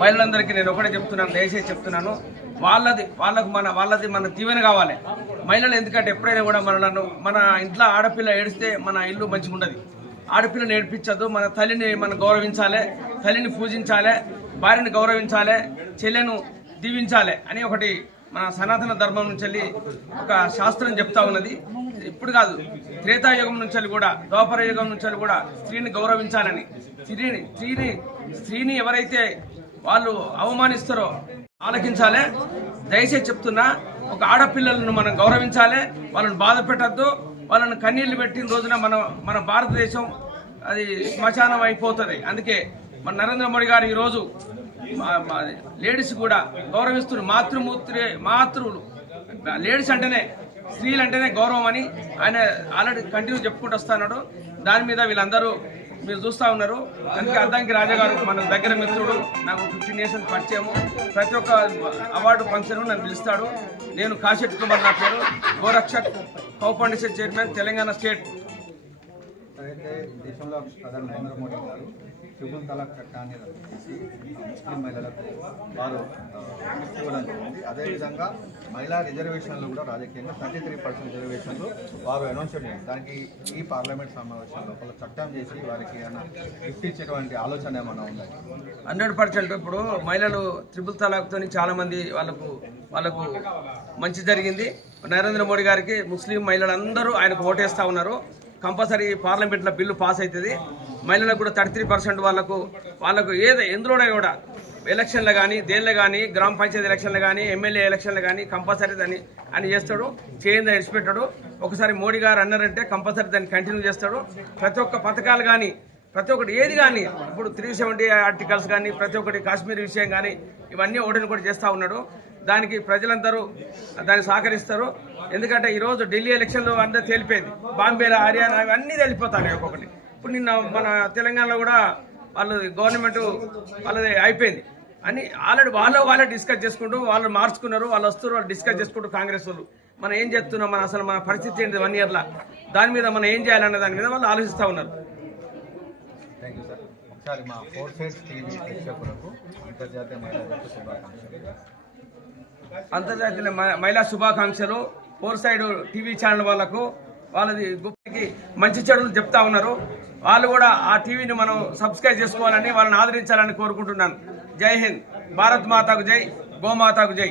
మహిళలందరికీ నేను ఒకటే చెప్తున్నాను, దయచేసి చెప్తున్నాను, వాళ్ళది మన దీవెన కావాలి. మహిళలు ఎందుకంటే ఎప్పుడైనా కూడా మన ఇంట్లో ఆడపిల్ల ఏడిస్తే మన ఇల్లు మంచిగా ఉండదు. ఆడపిల్లని ఏడిపించద్దు. మన తల్లిని మనం గౌరవించాలి, తల్లిని పూజించాలి, భార్యని గౌరవించాలి, చెల్లెను దీవించాలి అని ఒకటి మన సనాతన ధర్మం నుంచి ఒక శాస్త్రం చెప్తా ఉన్నది. ఇప్పుడు కాదు, త్రేతాయుగం నుంచి కూడా, ద్వాపర యుగం నుంచి కూడా స్త్రీని గౌరవించాలని, స్త్రీని ఎవరైతే వాళ్ళు అవమానిస్తారో ఆలకించాలి. దయచేసి చెప్తున్నా, ఒక ఆడపిల్లలను మనం గౌరవించాలి, వాళ్ళని బాధ పెట్టద్దు. వాళ్ళని కన్నీళ్లు పెట్టిన రోజున మన భారతదేశం అది శ్మశానం అయిపోతుంది. అందుకే మన నరేంద్ర మోడీ గారు ఈరోజు లేడీస్ కూడా గౌరవిస్తున్నారు. మాతృలు లేడీస్ అంటేనే, స్త్రీలు అంటేనే గౌరవం అని ఆయన ఆల్రెడీ కంటిన్యూ చెప్పుకుంటూ వస్తున్నాడు. దాని మీద వీళ్ళందరూ మీరు చూస్తూ ఉన్నారు. అందుకే అద్దంకి రాజా గారు మన దగ్గర మిత్రుడు, నాకు 15 years పరిచయము. ప్రతి ఒక్క అవార్డు ఫంక్షన్ నన్ను పిలుస్తాడు. నేను కాశెట్టి కుమార్, నా పేరు, Gorakshak cow foundation chairman, Telangana state. అయితే దేశంలో ప్రధాని నరేంద్ర మోడీ గారు ట్రిపుల్ తలాక్ చట్టాన్ని రద్దు చేసి ముస్లిం మహిళలకు వారు ఇవ్వడం జరిగింది. అదేవిధంగా మహిళా రిజర్వేషన్లు కూడా రాజకీయంగా 33% రిజర్వేషన్లు వారు అనౌన్స్ చేయాలి. దానికి ఈ పార్లమెంట్ సమావేశం లోపల చట్టం చేసి వారికి ఏమైనా గిఫ్ట్ ఇచ్చేటువంటి ఆలోచన ఏమైనా ఉందా? 100%. ఇప్పుడు మహిళలు ట్రిపుల్ తలాక్తో చాలా మంది వాళ్ళకు మంచి జరిగింది. నరేంద్ర మోడీ గారికి ముస్లిం మహిళలందరూ ఆయనకు ఓటేస్తూ ఉన్నారు. కంపల్సరీ పార్లమెంట్లో బిల్లు పాస్ అవుతుంది. మహిళలకు కూడా 33% వాళ్ళకు ఎందులోనే కూడా ఎలక్షన్లు కానీ, దేనిలో కానీ, గ్రామ పంచాయతీ ఎలక్షన్లు కానీ, ఎమ్మెల్యే ఎలక్షన్లు కానీ కంపల్సరీ దాన్ని అని చేస్తాడు. చేయండి విడిచిపెట్టాడు. ఒకసారి మోడీ గారు అన్నారంటే కంపల్సరీ దాన్ని కంటిన్యూ చేస్తాడు. ప్రతి ఒక్క పథకాలు కానీ, ప్రతి ఒక్కటి ఏది కానీ, ఇప్పుడు 370 ఆర్టికల్స్ కానీ, ప్రతి ఒక్కటి కాశ్మీర్ విషయం కానీ, ఇవన్నీ ఓడిని కూడా చేస్తూ ఉన్నాడు. దానికి ప్రజలందరూ దాన్ని సహకరిస్తారు. ఎందుకంటే ఈరోజు ఢిల్లీ ఎలక్షన్లు అందరూ తేలిపోయింది. బాంబేలో, హర్యానా ఇవన్నీ తెలిపోతాయి ఒక్కొక్కటి. ఇప్పుడు నిన్న మన తెలంగాణలో కూడా గవర్నమెంట్ వాళ్ళది అయిపోయింది అని ఆల్రెడీ వాళ్ళే డిస్కస్ చేసుకుంటూ వాళ్ళు మార్చుకున్నారు. వాళ్ళు వస్తున్నారు, వాళ్ళు డిస్కస్ చేసుకుంటూ కాంగ్రెస్ వాళ్ళు మనం ఏం చేస్తున్నాం, మన పరిస్థితి ఏంటి 1 yearలో, దాని మీద మనం ఏం చేయాలనే దాని మీద వాళ్ళు ఆలోచిస్తూ ఉన్నారు. Thank you sir. ఒకసారి మా 4 Sides టీవీ ప్రేక్షకులకు అంతర్జాతీయ మహిళా శుభాకాంక్షలు. 4 Side టీవీ ఛానల్ వాళ్ళది గుప్పికి మంచి చెడులు చెప్తా ఉన్నారు. వాళ్ళు కూడా ఆ టీవీని మనం సబ్స్క్రైబ్ చేసుకోవాలని, వాళ్ళని ఆదరించాలని కోరుకుంటున్నాను. జై హింద్, భారత్ మాతాకు జై, గోమాతాకు జై.